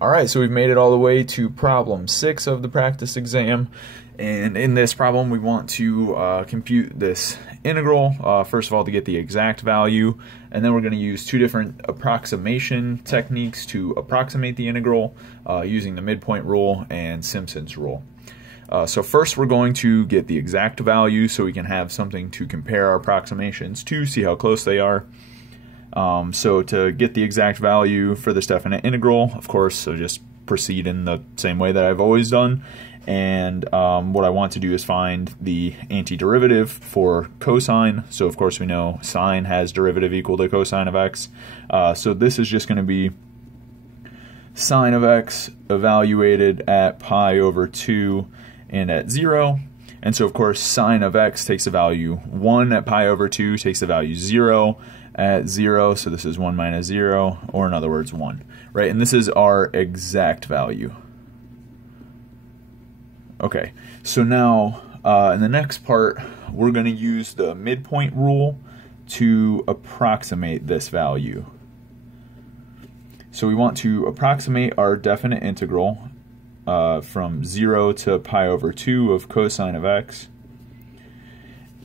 Alright, so we've made it all the way to problem 6 of the practice exam, and in this problem we want to compute this integral, first of all to get the exact value, and then we're going to use two different approximation techniques to approximate the integral using the midpoint rule and Simpson's rule. So first we're going to get the exact value so we can have something to compare our approximations to, see how close they are. So to get the exact value for this definite integral, of course, so just proceed in the same way that I've always done. And what I want to do is find the antiderivative for cosine. So of course we know sine has derivative equal to cosine of x. So this is just going to be sine of x evaluated at pi over 2 and at 0. And so of course sine of x takes the value 1 at pi over 2, takes the value 0 at 0, so this is 1 minus 0, or in other words 1, right? And this is our exact value. Okay, so now in the next part we're going to use the midpoint rule to approximate this value. So we want to approximate our definite integral from 0 to pi over 2 of cosine of x.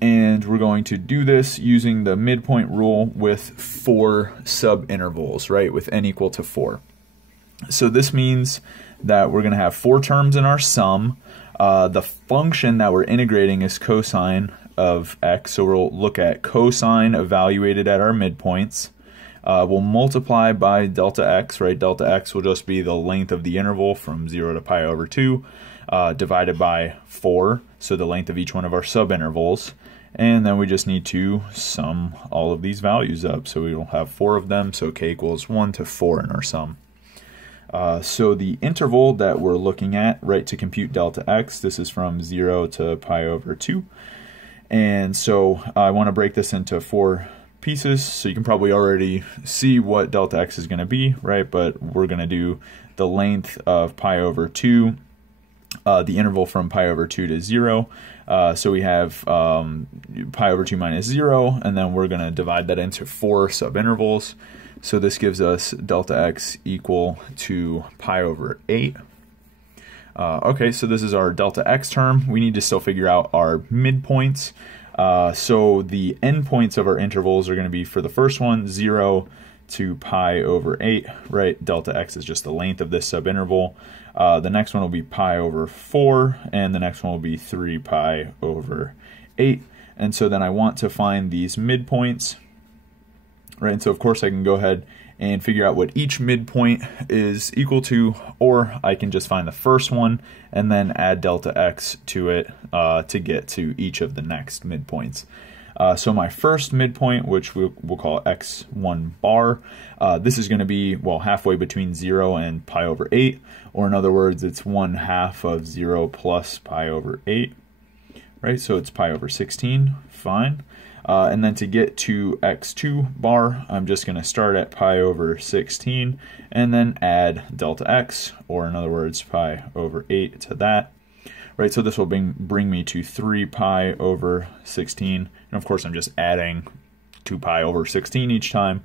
And we're going to do this using the midpoint rule with 4 subintervals, right, with n equal to 4. So this means that we're going to have 4 terms in our sum. The function that we're integrating is cosine of x, so we'll look at cosine evaluated at our midpoints. We'll multiply by delta x, right? Delta x will just be the length of the interval from 0 to pi over 2 divided by 4, so the length of each one of our subintervals. And then we just need to sum all of these values up. So we will have 4 of them, so k equals 1 to 4 in our sum. So the interval that we're looking at, right, to compute delta x, this is from 0 to pi over 2. And so I want to break this into 4 pieces, so you can probably already see what delta x is going to be, right? But we're going to do the length of pi over 2, the interval from pi over 2 to 0. So we have pi over 2 minus 0, and then we're going to divide that into 4 subintervals. So this gives us delta x equal to pi over 8. Okay, so this is our delta x term. We need to still figure out our midpoints. So the endpoints of our intervals are going to be, for the first one, 0 to pi over 8, right? Delta x is just the length of this subinterval. The next one will be pi over 4, and the next one will be 3 pi over 8. And so then I want to find these midpoints, right? And so of course I can go ahead and figure out what each midpoint is equal to, or I can just find the first one and then add delta x to it to get to each of the next midpoints. So my first midpoint, which we'll call x1 bar, this is going to be, well, halfway between 0 and pi over 8, or in other words, it's 1/2 of 0 plus pi over 8, right? So it's pi over 16, fine. And then to get to x2 bar, I'm just going to start at pi over 16 and then add delta x, or in other words, pi over 8 to that. Right, so this will bring me to 3 pi over 16. And of course, I'm just adding 2 pi over 16 each time.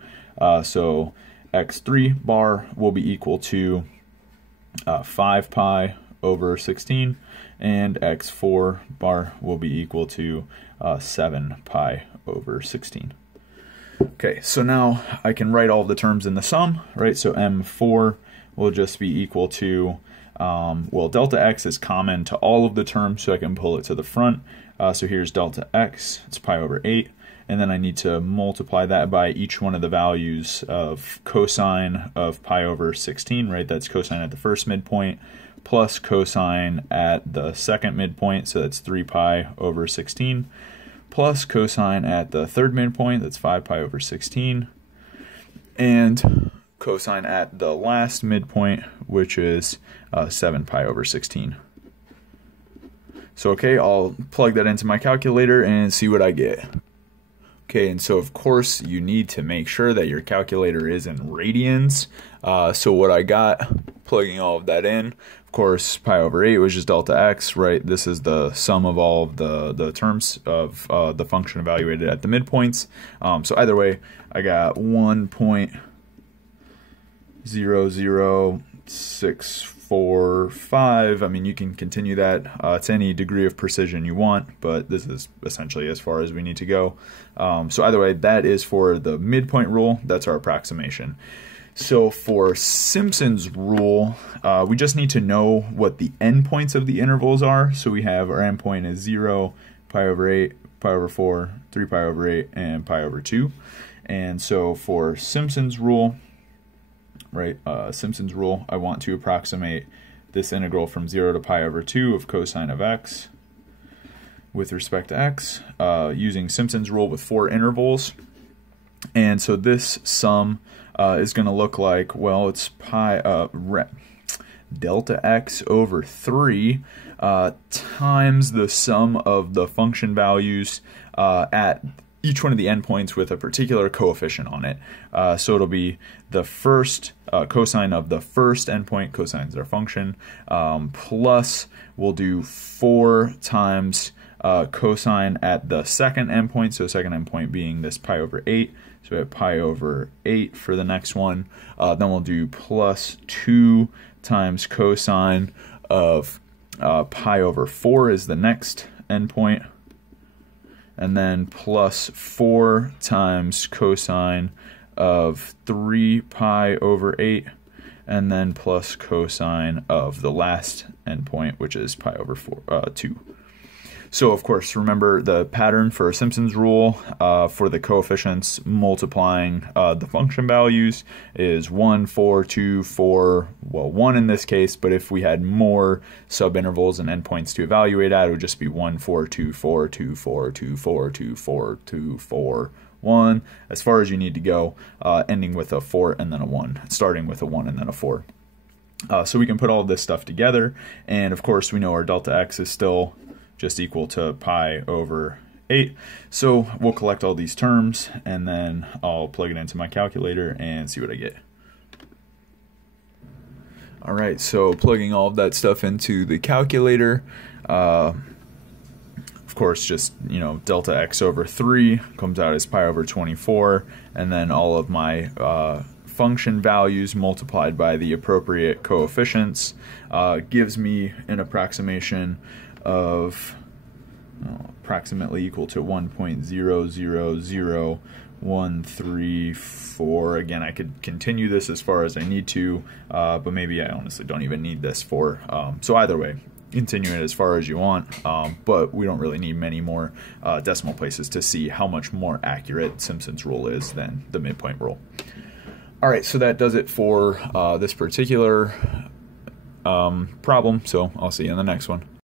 So x3 bar will be equal to 5 pi over 16. And x4 bar will be equal to 7 pi over 16. Okay, so now I can write all of the terms in the sum, right? So m4 will just be equal to, well, delta x is common to all of the terms, so I can pull it to the front. So here's delta x, it's pi over 8, and then I need to multiply that by each one of the values of cosine of pi over 16, right? That's cosine at the first midpoint, plus cosine at the second midpoint, so that's 3 pi over 16, plus cosine at the third midpoint, that's 5 pi over 16, and cosine at the last midpoint, which is 7 pi over 16. So okay, I'll plug that into my calculator and see what I get. Okay, and so of course you need to make sure that your calculator is in radians. So what I got, plugging all of that in, of course pi over 8 was just delta x, right? This is the sum of all of the terms of the function evaluated at the midpoints. So either way, I got 1.00 0.645. I mean, you can continue that to any degree of precision you want, but this is essentially as far as we need to go. So either way, that is for the midpoint rule. That's our approximation. So for Simpson's rule, we just need to know what the endpoints of the intervals are. So we have our endpoint is 0, pi over 8, pi over 4, 3 pi over 8, and pi over 2. And so for Simpson's rule, right, Simpson's rule, I want to approximate this integral from 0 to pi over 2 of cosine of x with respect to x, using Simpson's rule with 4 intervals. And so this sum is going to look like, well, it's delta x over 3 times the sum of the function values at each one of the endpoints with a particular coefficient on it. So it'll be the first cosine of the first endpoint, cosine is our function, plus we'll do 4 times cosine at the second endpoint, so second endpoint being this pi over 8. So we have pi over 8 for the next one. Then we'll do plus 2 times cosine of pi over 4 is the next endpoint. And then plus 4 times cosine of 3 pi over 8. And then plus cosine of the last endpoint, which is pi over 2. So, of course, remember the pattern for Simpson's rule for the coefficients multiplying the function values is 1, 4, 2, 4, well, 1 in this case, but if we had more subintervals and endpoints to evaluate at, it would just be 1, 4, 2, 4, 2, 4, 2, 4, 2, 4, 2, 4, 1, as far as you need to go, ending with a 4 and then a 1, starting with a 1 and then a 4. So we can put all of this stuff together, and of course we know our delta x is still just equal to pi over 8. So we'll collect all these terms, and then I'll plug it into my calculator and see what I get. All right, so plugging all of that stuff into the calculator, of course, just, delta x over 3 comes out as pi over 24, and then all of my function values multiplied by the appropriate coefficients gives me an approximation of approximately equal to 1.000134. Again, I could continue this as far as I need to, but maybe I honestly don't even need this for, so either way, continue it as far as you want, but we don't really need many more decimal places to see how much more accurate Simpson's rule is than the midpoint rule. All right, so that does it for this particular problem, so I'll see you in the next one.